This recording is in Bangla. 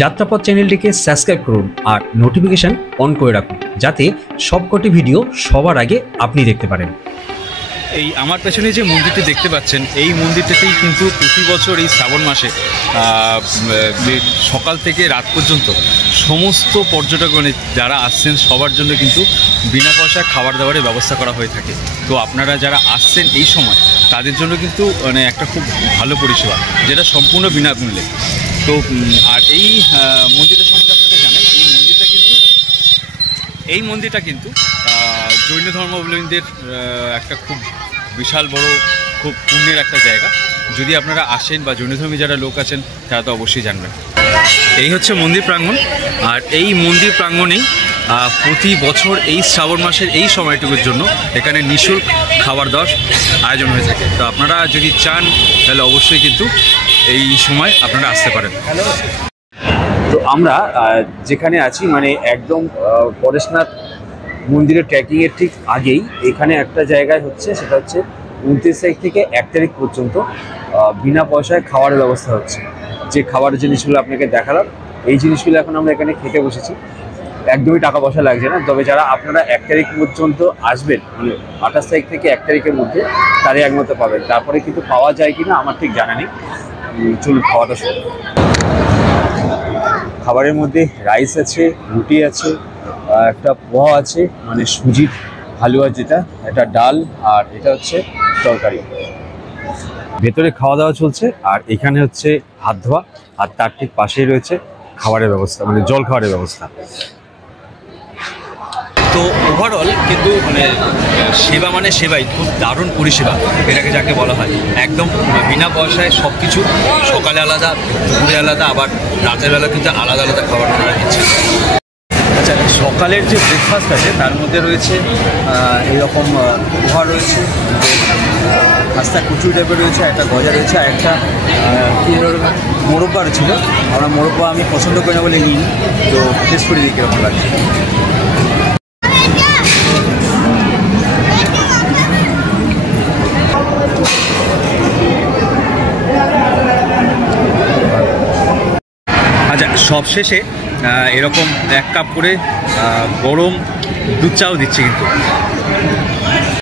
যাত্রাপথ চ্যানেলটিকে সাবস্ক্রাইব করুন আর নোটিফিকেশন অন করে রাখুন যাতে সবকটি ভিডিও সবার আগে আপনি দেখতে পারেন। এই আমার পেছনে যে মন্দিরটি দেখতে পাচ্ছেন, এই মন্দিরটাতেই কিন্তু প্রতি বছর এই শ্রাবণ মাসে সকাল থেকে রাত পর্যন্ত সমস্ত পর্যটকগণ যারা আসছেন সবার জন্য কিন্তু বিনা পয়সায় খাবার দাবারের ব্যবস্থা করা হয়ে থাকে। তো আপনারা যারা আসছেন এই সময় তাদের জন্য কিন্তু মানে একটা খুব ভালো পরিষেবা, যেটা সম্পূর্ণ বিনামূল্যে। তো আর এই মন্দিরটা সম্বন্ধে আপনাদের জানাই, এই মন্দিরটা কিন্তু জৈন ধর্মাবলম্বীদের একটা খুব বিশাল বড় খুব পুণ্যের একটা জায়গা। যদি আপনারা আসেন বা জৈনধর্মী যারা লোক আছেন তারা তো অবশ্যই জানবেন। এই হচ্ছে মন্দির প্রাঙ্গণ, আর এই মন্দির প্রাঙ্গণেই প্রতি বছর এই শ্রাবণ মাসের এই সময়টুকুর জন্য এখানে নিঃশুল্ক খাবার দাবার আয়োজন হয়ে থাকে। তো আপনারা যদি চান তাহলে অবশ্যই কিন্তু এই সময় আপনারা আসতে পারেন। তো আমরা যেখানে আছি মানে একদম পরেশনাথ মন্দিরের ট্রেকিংয়ের ঠিক আগেই এখানে একটা জায়গায় হচ্ছে, সেটা হচ্ছে 29 তারিখ থেকে 1 তারিখ পর্যন্ত বিনা পয়সায় খাওয়ারের ব্যবস্থা হচ্ছে। যে খাবারের জিনিসগুলো আপনাকে দেখালাম, এই জিনিসগুলো এখন আমরা এখানে খেতে বসেছি। একদমই টাকা পয়সা লাগছে না। তবে যারা আপনারা 1 তারিখ পর্যন্ত আসবেন, মানে 28 তারিখ থেকে 1 তারিখের মধ্যে, তারাই একমাত্র পাবেন। তারপরে কিন্তু পাওয়া যায় কিনা আমার ঠিক জানা নেই। চলুন খাওয়াটা শুরু। খাবারের মধ্যে রাইস আছে, রুটি আছে, একটা পোহা আছে মানে সুজির হালুয়া, যেটা এটা ডাল, আর এটা হচ্ছে তরকারি। ভেতরে খাওয়া দাওয়া চলছে, আর এখানে হচ্ছে হাত ধোয়া, আর তার ঠিক পাশেই রয়েছে খাবারের ব্যবস্থা, মানে জল খাবারের ব্যবস্থা। তো ওভারঅল কিন্তু মানে সেবা মানে সেবাই, খুব দারুণ পরিষেবা এটাকে যাকে বলা হয়। একদম বিনা পয়সায় সব কিছু, সকালে আলাদা, দুপুরে আলাদা, আবার রাতের বেলা কিন্তু আলাদা আলাদা খাবার ওনারা দিচ্ছেন। আচ্ছা, সকালের যে ব্রেকফাস্ট আছে তার মধ্যে রয়েছে এরকম পোহা রয়েছে, খাস্তা কচুরি টাইপের রয়েছে, একটা গজা রয়েছে, আর একটা মোরব্বা ছিল। আমরা মোরব্বা আমি পছন্দ করি না বলে নিই, তো টেস্ট করে দিই কীরকম লাগছে। আচ্ছা, সবশেষে এরকম 1 কাপ করে গরম দুধ চাও দিচ্ছে কিন্তু।